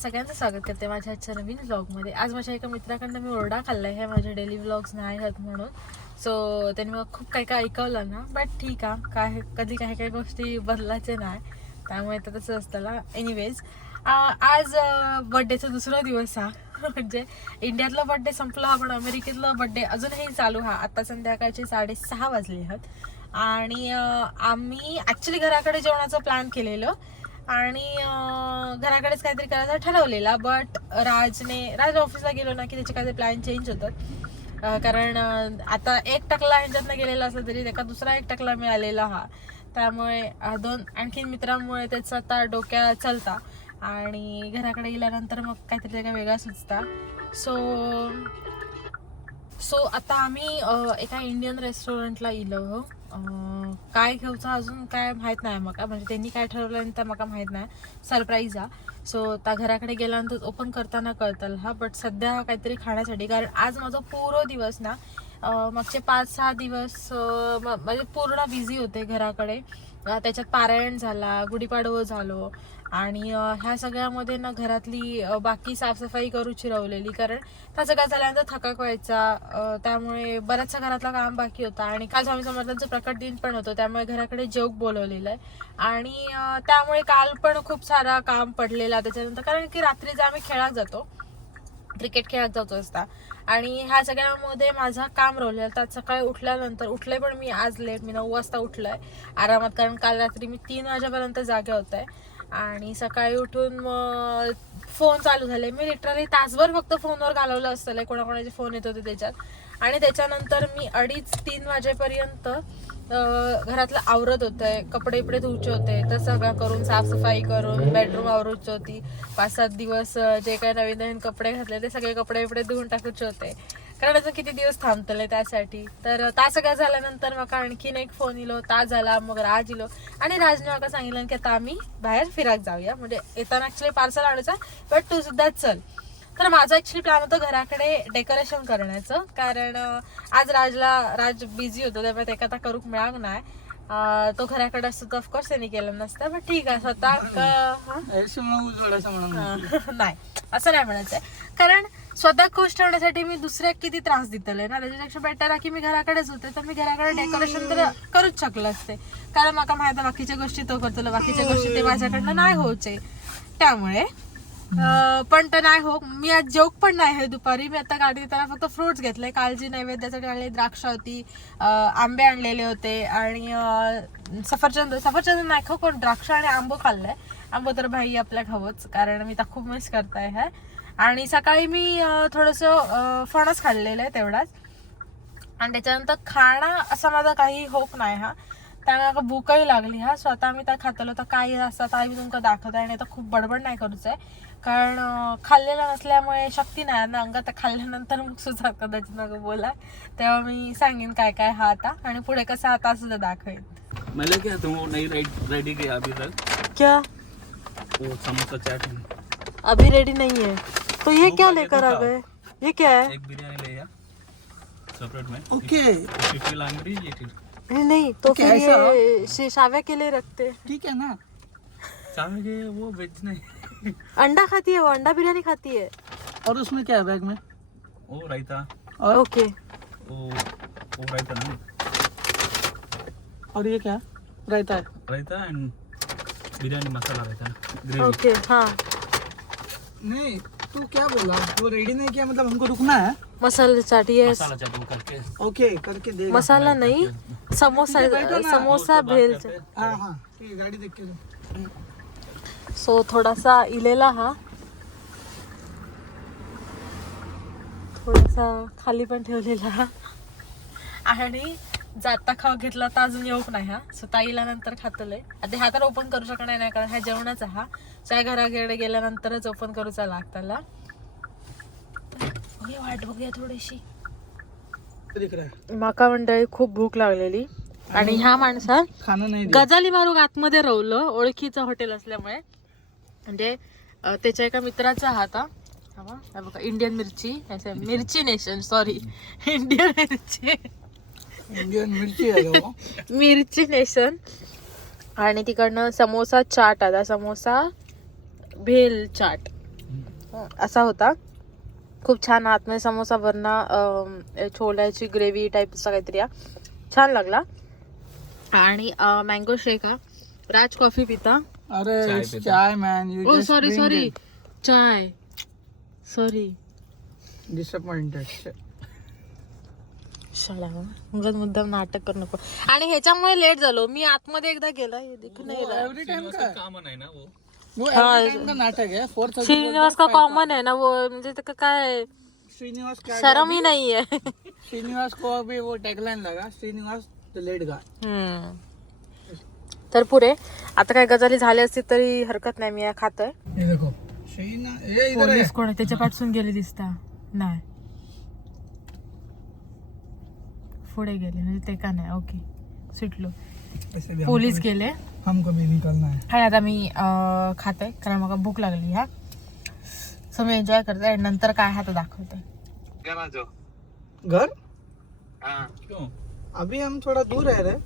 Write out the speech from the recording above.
सगळ्यांचं स्वागत करते माझ्या आजच्या नवीन व्लॉगमध्ये. आज माझ्या एका मित्राकडनं मी ओरडा खाल्ला आहे माझ्या डेली व्लॉग्स नाही आहेत म्हणून. सो त्यांनी मग खूप काही काय ऐकवलं ना, बट ठीक आहे, काय कधी काही काही गोष्टी बदलायचे नाही, त्यामुळे तर तसं असतं ना. एनिवेज, आज बड्डेचा दुसरा दिवस हा म्हणजे इंडियातला बड्डे संपला पण अमेरिकेतला बड्डे अजूनही चालू हा. आता संध्याकाळचे 6:30 वाजले आहेत आणि आम्ही ॲक्च्युली घराकडे जेवणाचं प्लॅन केलेलं आणि घराकडेच काहीतरी करायचं ठरवलेला, बट राज ऑफिसला गेलो ना की त्याचे काहीतरी प्लॅन चेंज होतात. कारण आता 1% ह्यांच्यातनं गेलेला असला तरी त्याचा दुसरा 1% मिळालेला हा, त्यामुळे दोन आणखीन मित्रांमुळे त्याचा आता डोक्या चलता आणि घराकडे गेल्यानंतर मग काहीतरी त्याला वेगळा सुचता. सो आता आम्ही एका इंडियन रेस्टॉरंटला इलो. काय घेऊचं अजून काय माहीत नाही मका, म्हणजे त्यांनी काय ठरवलं तर मका माहीत नाही, सरप्राईज हा. सो त्या घराकडे गेल्यानंतर ओपन करताना कळतं हा, बट सध्या काहीतरी खाण्यासाठी, कारण आज माझा पूर्ण दिवस ना मागचे 5-6 दिवस म्हणजे पूर्ण बिझी होते घराकडे. त्याच्यात पारायण झाला, गुढीपाडवं झालो आणि ह्या सगळ्यामध्ये ना घरातली बाकी साफसफाई करू चिरवलेली, कारण त्या सगळ्या झाल्यानंतर थकाक व्हायचा, त्यामुळे बऱ्याचशा घरातला काम बाकी होता. आणि काल स्वामी समर्थांचं प्रकट दिन पण होतं, त्यामुळे घराकडे जेवक बोलवलेलं आहे आणि त्यामुळे काल पण खूप सारा काम पडलेला त्याच्यानंतर, कारण की रात्रीचा आम्ही खेळात जातो, क्रिकेट खेळात जातो असता आणि ह्या सगळ्यामध्ये माझा काम रोवलेला. त्यात सकाळी उठल्यानंतर उठले पण मी आज लेट, मी 9 वाजता उठलोय आरामात, कारण काल रात्री मी 3 वाजेपर्यंत जागे होते आणि सकाळी उठून मग फोन चालू झाले. मी लिटरली तासभर फक्त फोनवर घालवलं असतं, कोणाकोणाचे फोन येत होते त्याच्यात. आणि त्याच्यानंतर मी 2:30-3 वाजेपर्यंत घरातलं आवरत होतंय, कपडे धुवचे होते, तर सगळं करून साफसफाई करून बेडरूम आवरायची होती. 5-7 दिवस जे काही नवीन कपडे घातले ते सगळे कपडे धुवून टाकायचे होते, कारण अजून किती दिवस थांबतले त्यासाठी. तर तास सगळं झाल्यानंतर मग आणखीन एक फोन इलो, तास झाला, मग राज इलो आणि राजने मला सांगितलं की आता आम्ही बाहेर फिरायला जाऊया, म्हणजे येताना ऍक्च्युली पार्सल आणायचा, बट तू सुद्धा चल. तर माझं ऍक्च्युली प्लॅन होतं घराकडे डेकोरेशन करण्याचं, कारण आज राज बिझी होतो, त्यामुळे ते आता करूक मिळालं नाही. तो घराकडे असतो तर ऑफकोर्स त्यांनी केलं नसतं, पण ठीक आहे स्वतः नाही असं नाही म्हणायचंय, कारण स्वतः खुश ठेवण्यासाठी मी दुसऱ्या किती त्रास देतले ना, त्याच्यापेक्षा बेटर आहे की मी घराकडेच होते तर मी घराकडे डेकोरेशन तर करूच शकलं असते, कारण मला माहिती आहे बाकीच्या गोष्टी तो करतो, बाकीच्या गोष्टी ते माझ्याकडनं नाही होचे, त्यामुळे पण तर नाही हो. मी आज जोक पण नाही आहे दुपारी, मी आता गाडी येताना फक्त फ्रुट्स घेतले, कालजी नैवेद्यासाठी आणले, द्राक्ष होती, आंबे आणलेले होते आणि सफरचंद नाही खाऊ, पण द्राक्ष आणि आंबो खाल्लाय. आंबो तर भाई आपल्या खावंच, कारण मी तर खूप मिस करताय ह्या. आणि सकाळी मी थोडंसं फणस खाल्लेलं आहे तेवढाच, आणि त्याच्यानंतर खाणं असं माझा काही होक नाही हा, त्यामुळे भूकही लागली हा. स्वतः मी त्या खातलो तर काही असतात मी तुमका दाखवत आहे, नाही तर खूप बडबड नाही करूच आहे, कारण खाल्लेलं नसल्यामुळे शक्ती नाही ना अंगात. खाल्ल्यानंतर मग सुद्धा कदाचित नको बोला, तेव्हा मी सांगेन काय काय हा आता, आणि पुढे कसं आता सुद्धा दाखवेन. मला क्या तुम वो नहीं रेडी किया अभी तक? क्या वो समोसा चाट अभी रेडी नहीं है, तो ये क्या लेकर आ गए? ये क्या है? एक बिरयानी ले या सेपरेट में. Okay If you like me, eat it. नहीं तो फिर ये शाव्या के लिए रखते. ठीक है ना. चाहे वो वेज नहीं. अंडा खाती है वो, अंडा बिरयानी खाती है. और उसमें क्या है बैग में? वो रायता. और ओके. वो रायता ना. और ये क्या रायता है? रायता एंड बिरयानी मसाला रायता. ग्रेवी. ओके हाँ. नहीं तू क्या बोला, वो रेडी नहीं किया मतलब हमको रुकना है. मसाला चाट. यस मसाला चाट वो करके. ओके करके दे. मसाला नहीं, समोसा समोसा भेल. हाँ हाँ ठीक है, गाड़ी देख के लो. सो थोडासा इलेला हा, थोडासा खाली पण ठेवलेला हा, आणि जाता खाऊ घेतला तर अजून येऊक नाही हा. सो ताईला नंतर खातलंय आता, हा तर ओपन करू शकणार नाही कारण हा जेवणाचा हा, त्या घराकडे गेल्यानंतरच ओपन करूचा लागताला. वाट बघूया थोडीशी. दिख रहा है माका मंडळी खूप भूक लागलेली आणि ह्या माणसात खाना नहीं दिया. गजाली मारूक आतमध्ये रवलं, ओळखीचं हॉटेल असल्यामुळे, म्हणजे त्याच्या एका मित्राचा हात हा बघा, इंडियन मिरची नेशन, सॉरी इंडियन मिर्ची है वो. मिरची नेशन. आणि तिकडनं समोसा चाट आता, समोसा भेल चाट असा होता. खूप छान. आतमध्ये समोसा वरना छोल्याची ग्रेव्ही टाईप असं काहीतरी छान लागला. आणि मँगो शेक राज कॉफी पिता. अरे chai man, you oh sorry chai sorry disappointed. मुद्दाम नाटक करू नको. आणि ह्याच्यामुळे लेट झालो. मी आतमध्ये एकदा गेला एवरी टाइम का कॉमन आहे ना वो. वो एवरी टाइम का नाटक है. 4:30 श्रीनिवास का कॉमन है ना वो, म्हणजे ते काय श्रीनिवास क्या शर्म ही नाही आहे. श्रीनिवास को अभी वो टैगलाइन लगा, श्रीनिवास द लेट गाय. तर पुरे आता काय गजाली झाली असती तरी हरकत नाही. मी खातोय. ये देखो श्रीनिवास, ये इधर है. पोलीस कोण त्याच्या पाठसून गेले दिसता नाही, पुढे गेले म्हणजे ते का नाही. ओके सुटलो. ऐसे भी पोलीस गेले. हमको भी निकलना है. हाय आता मी खाते कारण मला भूक लागली. सो मी एन्जॉय करते आणि नंतर काय हात दाखवते. घर क्यों? अभी हम थोड़ा दूर रह रहे.